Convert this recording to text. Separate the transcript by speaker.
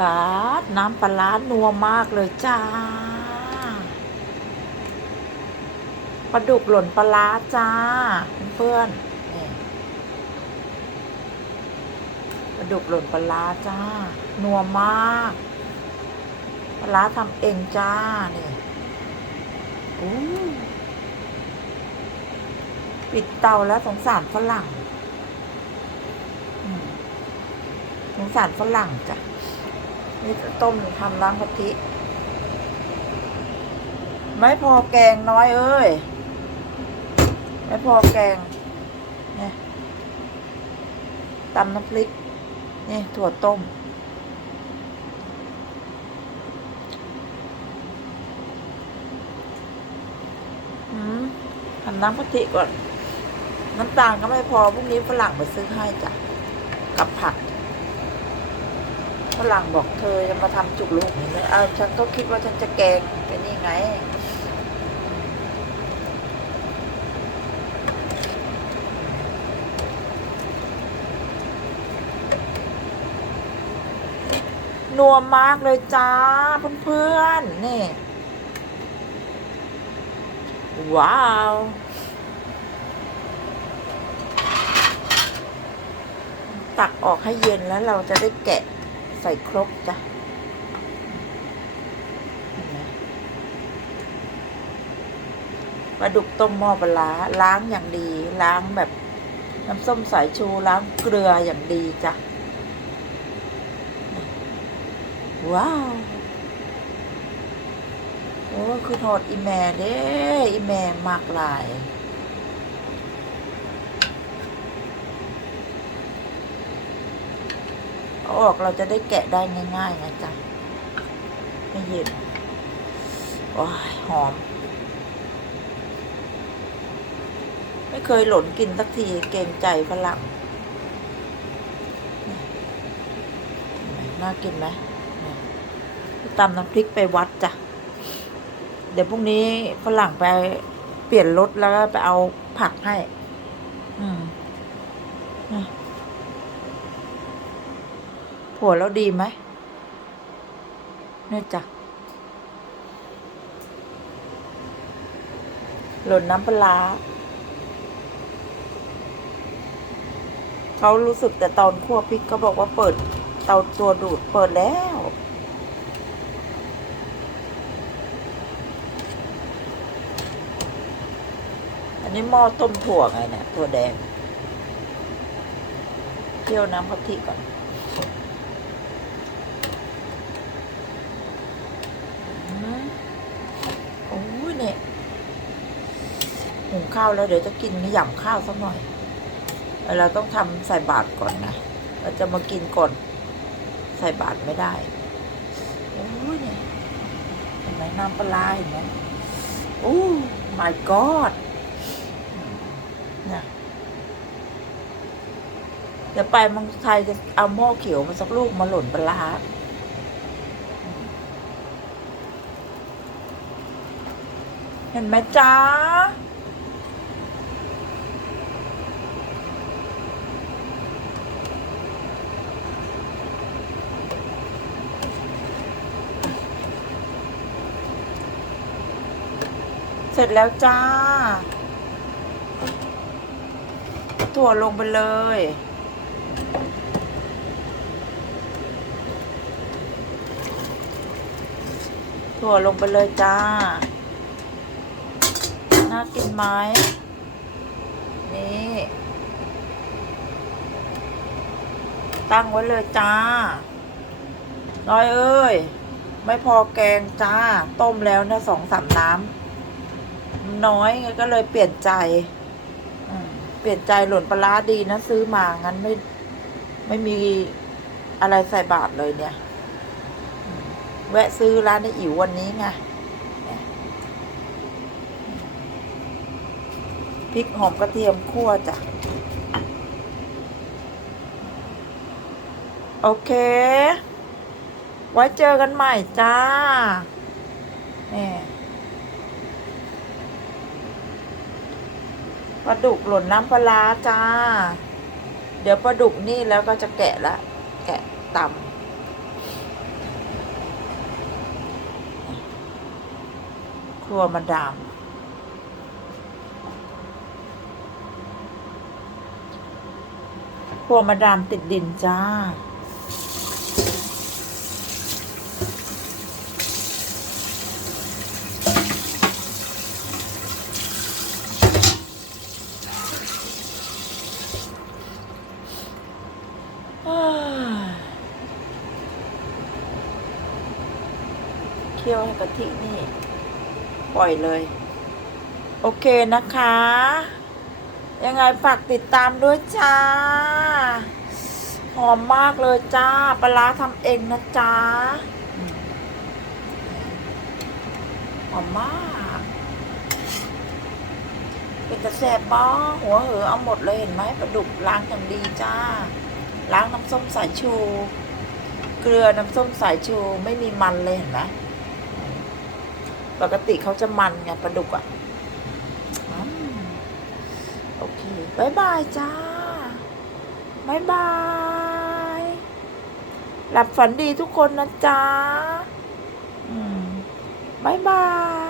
Speaker 1: ปาดน้ำปลาร้านัวมากเลยจ้าปลาดุกหล่นปลาร้าจ้า เพื่อนปลาดุกหล่นปลาร้าจ้านัวมากปลาร้าทำเองจ้าเนี่อู้ปิดเตาแล้วสงสารฝรั่งสงสารฝรั่งจ้ะ นี่จะต้มทำน้ำกะทิไม่พอแกงน้อยเอ้ย ไม่พอแกงเนี่ยตำน้ำพริก นี่ ถั่วต้มอืมทำน้ำกะทิก่อน น้ำตาลก็ไม่พอพรุ่งนี้ฝรั่งไปซื้อให้จ้ะ กับผัก ฝรั่งบอกเธอจะมาทำจุกลูกนี่เลยเอาฉันก็คิดว่าฉันจะแกงเป็นนี่ไงนัวมากเลยจ้าเพื่อนๆนี่ ว้าวตักออกให้เย็นแล้วเราจะได้แกะ ใส่ครกจ้ะปลาดุกต้มหม้อปลาร้าล้างอย่างดี ล้างแบบน้ำส้มสายชูล้างเกลืออย่างดีจ้ะ ว้าว โอ้คือทอดอีแม่เด้ อีแม่มากหลาย เอาออกเราจะได้แกะได้ง่ายๆนะจ๊ะไม่เย็นว้ายหอม ไม่เคยหล่นกินสักทีเกรงใจฝรั่งน่ากินไหมตำน้ำพริกไปวัดจ้ะ เดี๋ยวพรุ่งนี้ฝรั่งไปเปลี่ยนรถแล้วก็ไปเอาผักให้ อืม ผัวเราดีไหมเนี่ยจ้ะหล่นน้ำปลาเขารู้สึกแต่ตอนคั่วพริกก็บอกว่าเปิดเตาตัวดูดเปิดแล้ว อันนี้หม้อต้มถั่วไงเนี่ยถั่วแดง เคี่ยวน้ำกะทิก่อน อืมโอ้ยเนี่ยหุงข้าวแล้วเดี๋ยวจะกินหยำข้าวสักหน่อย เราต้องทำใส่บาตรก่อนนะเราจะมากินก่อน ใส่บาตรไม่ได้โอ้ยเนี่ยเห็นไหมน้ำปลาร้าเห็นไหมโอ้ my god เนี่ยเดี๋ยวไปมังไทยจะเอาหม้อเขียวมาสักลูกมาหล่นปลาร้า เห็นไหมจ๊ะเสร็จแล้วจ้า ถั่วลงไปเลย ถั่วลงไปเลยจ้าากินไหมนี่ ตั้งไว้เลยจ้า น้อยเอ้ย ไม่พอแกงจ้า ต้มแล้วเนี่ยสองสามน้ำน้อยก็เลยเปลี่ยนใจเปลี่ยนใจหล่นปลาร้าดีนะ ซื้อมา งั้นไม่ ไม่มีอะไรใส่บาทเลยเนี่ย แวะซื้อร้านในอิ๋ววันนี้ไง พริกหอมกระเทียมคั่วจ้ะ โอเค ไว้เจอกันใหม่จ้าเนี่ยปลาดุกหล่นน้ำปลาจ้า เดี๋ยวปลาดุกนี่แล้วก็จะแกะละ แกะตำครัวมาดาม รัวมาดามติดดินจ้า เคี่ยวให้กะทินี่ ปล่อยเลย โอเคนะคะ ยังไงฝากติดตามด้วยจ้า หอมมากเลยจ้า ปลาร้าทำเองนะจ้า หอมมาก เป็นตะแสบบ้าหัวเหอเอาหมดเลยเห็นไหมปลาดุกล้างอย่างดีจ้า ล้างน้ำส้มสายชู เกลือน้ำส้มสายชูไม่มีมันเลยเห็นไหมปกติเขาจะมันไงปลาดุกอะ เคบายบายจ้าบายบาย หลับฝันดีทุกคนนะจ้าบายบาย